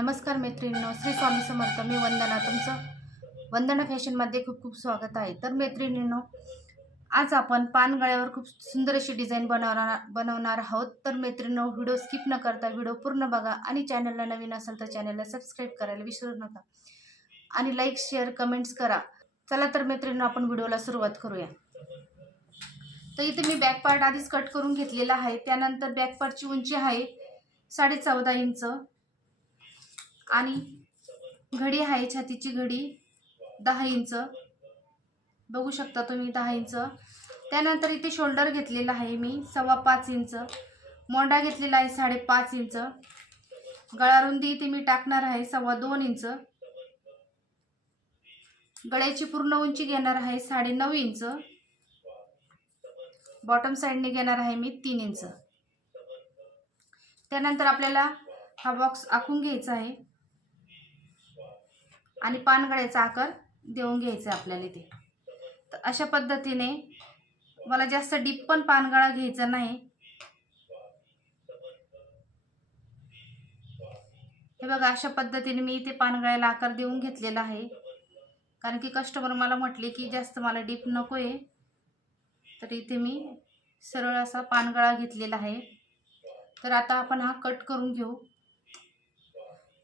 नमस्कार मैत्रिणींनो, श्री स्वामी समर्थ. मी वंदना, तुमचं वंदना फॅशनमध्ये खूप खूप स्वागत आहे. तर मैत्रिणींनो, आज आपण पानगळ्यावर खूप सुंदर अशी डिझाईन बनवणार आहोत. तर मैत्रिणींनो, व्हिडिओ स्किप न करता व्हिडिओ पूर्ण बघा आणि चॅनलला नवीन असेल तर चॅनलला सबस्क्राईब करायला विसरू नका आणि लाईक शेअर कमेंट्स करा. चला तर मैत्रिणींनो, आपण व्हिडिओला सुरुवात करूया. तर इथे मी बॅक पार्ट आधीच कट करून घेतलेला आहे. त्यानंतर बॅक पार्टची उंची आहे 14.5 इंच आणि घडी आहे, छातीची घडी 10 इंच, बघू शकता तुम्ही 10 इंच. त्यानंतर इथे शोल्डर घेतलेला आहे मी 5.25 इंच, मोंडा घेतलेला आहे 5.5 इंच, गळा रुंदी इथे मी टाकणार आहे 2.25 इंच, गळ्याची पूर्ण उंची घेणार आहे 9.5 इंच, बॉटम साईडने घेणार आहे मी 3 इंच. त्यानंतर आपल्याला हा बॉक्स आखून घ्यायचा आहे आणि पानगळ्याचा आकार देऊन घ्यायचा आपल्याला इथे. तर अशा पद्धतीने मला जास्त डीप पण पानगळा घ्यायचा नाही. हे बघा, अशा पद्धतीने मी इथे पानगळ्याला आकार देऊन घेतलेला आहे, कारण की कस्टमर मला म्हटले की जास्त मला डीप नको आहे. तर इथे मी सरळ असा पानगळा घेतलेला आहे. तर आता आपण हा कट करून घेऊ.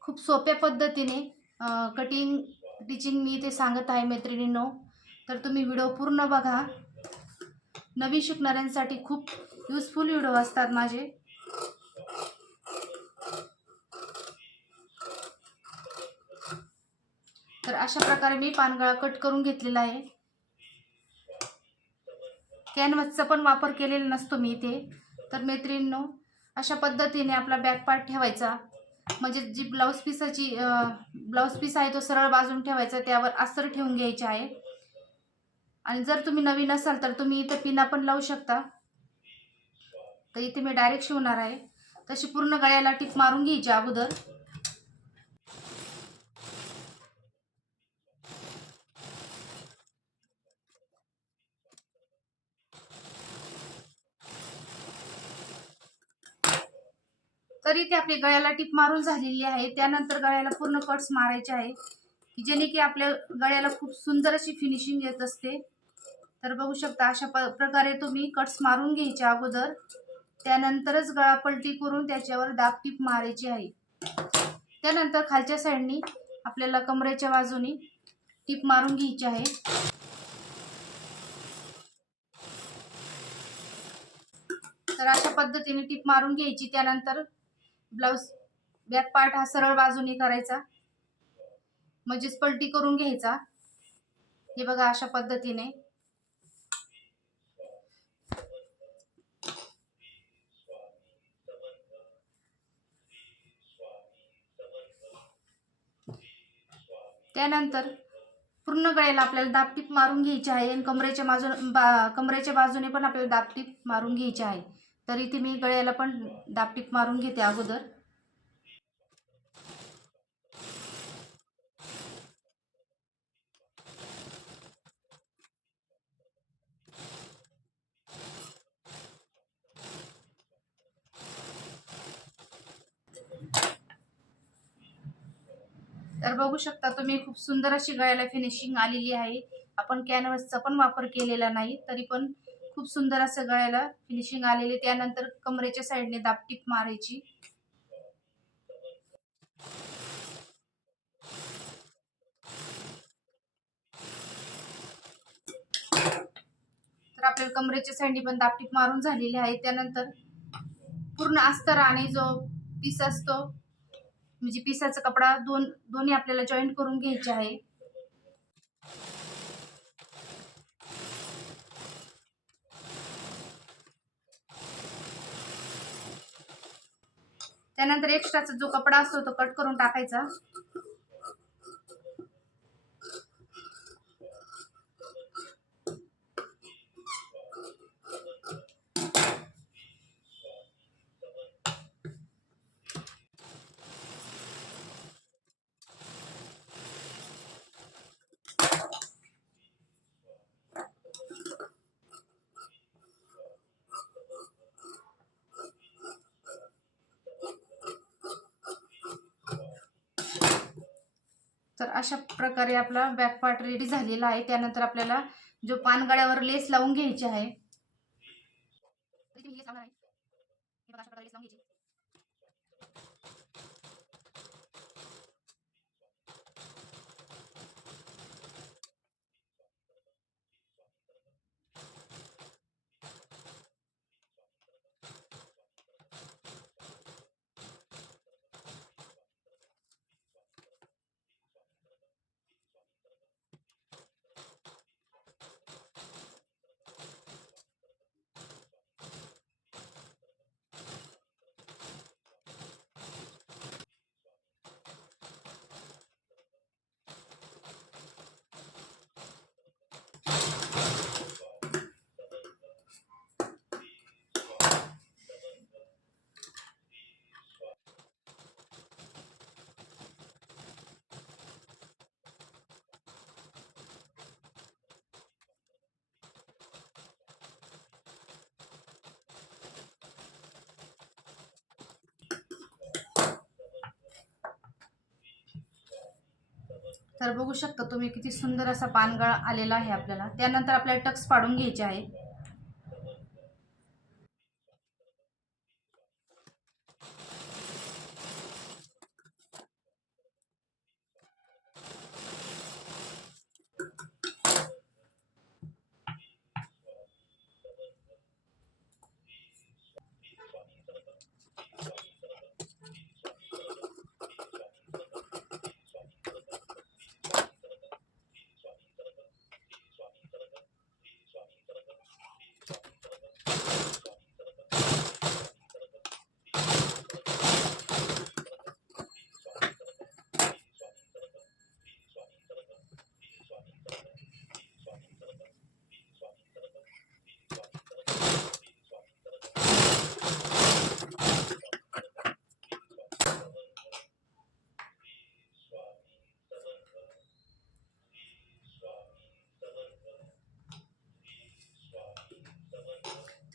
खूप सोप्या पद्धतीने कटिंग टिचिंग मी इथे सांगत आहे मैत्रिणींनो. तर तुम्ही व्हिडिओ पूर्ण बघा. नवीन शिकणाऱ्यांसाठी खूप युजफुल व्हिडिओ असतात माझे. तर अशा प्रकारे मी पानगळा कट करून घेतलेला आहे. कॅनव्हासचा पण वापर केलेला नसतो मी इथे. तर मैत्रिणींनो, अशा पद्धतीने आपला बॅक पार्ट ठेवायचा, म्हणजे जी ब्लाऊज पीस आहे तो सरळ बाजून ठेवायचा, त्यावर अस्तर ठेवून घ्यायचे आहे. आणि जर तुम्ही नवीन असाल तर तुम्ही इथे पिना पण लावू शकता. तर इथे मी डायरेक्ट शिवणार आहे. तशी पूर्ण गळ्याला टिप मारून घ्यायची अगोदर. तर इथे आपली गळ्याला टिप मारून झालेली आहे. त्यानंतर गळ्याला पूर्ण कट्स मारायचे आहे, की जेणे की आपल्या गळ्याला खूप सुंदर अशी फिनिशिंग येत असते. तर बघू शकता, अशा प्रकारे तुम्ही कट्स मारून घ्यायचे अगोदर. त्यानंतरच गळा पलटी करून त्याच्यावर दाब टिप मारायची आहे. त्यानंतर खालच्या साईडनी आपल्याला कमरेच्या बाजूनी टिप मारून घ्यायची आहे. तर अशा पद्धतीने टिप मारून घ्यायची. त्यानंतर ब्लाउज बॅक पार्ट हा सरळ बाजूनी करायचा, म्हणजेच पलटी करून घ्यायचा. हे बघा, अशा पद्धतीने. त्यानंतर पूर्ण गळ्याला आपल्याला दाबटीप मारून घ्यायची आहे आणि कमरेच्या बाजूने पण आपल्याला दाबटीप मारून घ्यायची आहे. तर इथे मी गळ्याला पण दाबटीप मारून घेते अगोदर. तर बघू शकता तुम्ही, खूप सुंदर अशी गळ्याला फिनिशिंग आलेली आहे. आपण कॅनव्हासचा पण वापर केलेला नाही, तरी पण खूप सुंदर असं गळ्याला फिनिशिंग आलेले. त्यानंतर कमरेच्या साईडने दाबटीप मारायची. तर आपल्याला कमरेच्या साईडने पण दाबटीप मारून झालेली आहे. त्यानंतर पूर्ण अस्तर आणि जो पीस असतो, म्हणजे पिसाचा कपडा, दोन्ही आपल्याला जॉईंट करून घ्यायचे आहे. त्यानंतर एक्स्ट्राचा जो कपडा असतो तो कट करून टाकायचा. अशा प्रकारे आपला बॅक पार्ट रेडी झालेला आहे. त्यानंतर आपल्याला जो पानगळ्यावर लेस लावून घ्यायची आहे. लेस लावणार आहे. हे बघा, अशा प्रकारे लेस लावून घ्यायची. तर बघू शकता तुम्ही किती सुंदर असा पानगळा आलेला आहे आपल्याला. त्यानंतर आपल्याला टक्स पाडून घ्यायचे आहे.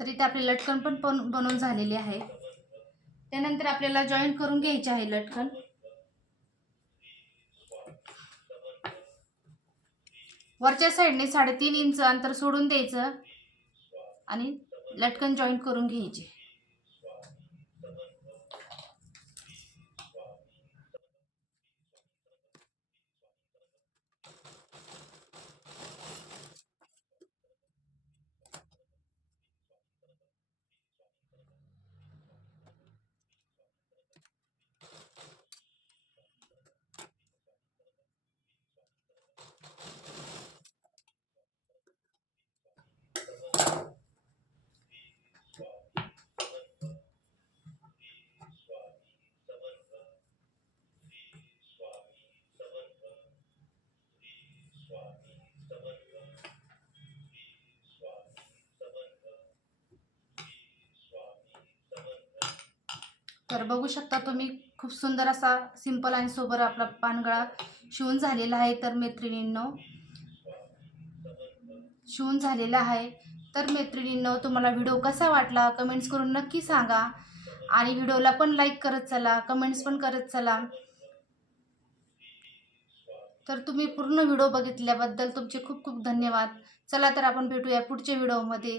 तर इथे आपले लटकन पण बनवून झालेले आहे. त्यानंतर आपल्याला जॉईन करून घ्यायचे आहे लटकन. वरच्या साईडने 3.5 इंच अंतर सोडून द्यायचं आणि लटकन जॉईन करून घ्यायचे. तर बघू शकता तुम्ही खूप सुंदर असा सिंपल आणि सोबर आपला पानगळा शिवून झालेला आहे. तर मैत्रिणींनो, शिवून झालेला आहे. तर मैत्रिणींनो, तुम्हाला व्हिडिओ कसा वाटला कमेंट्स करून नक्की सांगा आणि व्हिडिओला पण लाईक करत चला, कमेंट्स पण करत चला. तर तुम्ही पूर्ण व्हिडिओ बघितल्याबद्दल तुमचे खूप खूप धन्यवाद. चला तर आपण भेटूया पुढच्या व्हिडिओमध्ये.